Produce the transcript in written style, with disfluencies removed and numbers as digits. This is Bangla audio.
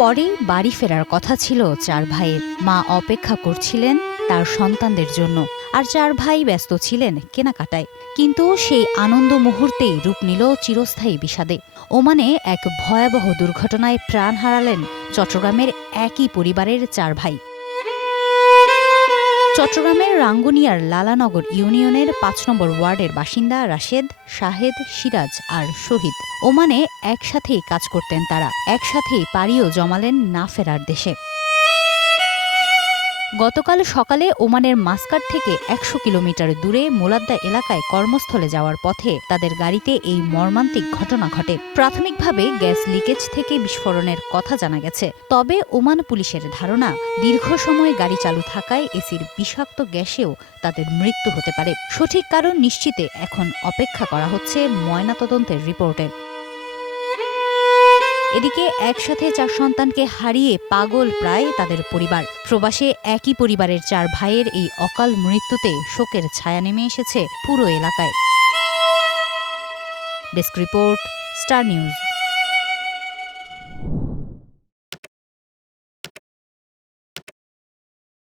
পরেই বাড়ি ফেরার কথা ছিল 4 ভাইয়ের। মা অপেক্ষা করছিলেন তার সন্তানদের জন্য, আর 4 ভাই ব্যস্ত ছিলেন কেনাকাটায়। কিন্তু সেই আনন্দ মুহূর্তেই রূপ নিল চিরস্থায়ী বিষাদে। ওমানে এক ভয়াবহ দুর্ঘটনায় প্রাণ হারালেন চট্টগ্রামের একই পরিবারের 4 ভাই। চট্টগ্রামের রাঙ্গুনিয়ার লালানগর ইউনিয়নের 5 নম্বর ওয়ার্ডের বাসিন্দা রাশেদ, শাহেদ, সিরাজ আর শহীদ। ওমানে একসাথেই কাজ করতেন তারা, একসাথেই পাড়িও জমালেন না ফেরার দেশে। গতকাল সকালে ওমানের মাস্কাট থেকে 100 কিলোমিটার দূরে মোলাদ্দা এলাকায় কর্মস্থলে যাওয়ার পথে তাদের গাড়িতে এই মর্মান্তিক ঘটনা ঘটে। প্রাথমিকভাবে গ্যাস লিকেজ থেকে বিস্ফোরণের কথা জানা গেছে। তবে ওমান পুলিশের ধারণা, দীর্ঘ সময় গাড়ি চালু থাকায় এসির বিষাক্ত গ্যাসেও তাদের মৃত্যু হতে পারে। সঠিক কারণ নিশ্চিতে এখন অপেক্ষা করা হচ্ছে ময়নাতদন্তের রিপোর্টের। এদিকে একসাথে 4 সন্তানকে হারিয়ে পাগল প্রায় তাদের পরিবার। প্রবাসে একই পরিবারের 4 ভাইয়ের এই অকাল মৃত্যুতে শোকের ছায়া নেমে এসেছে পুরো এলাকায়। Desk report, star news.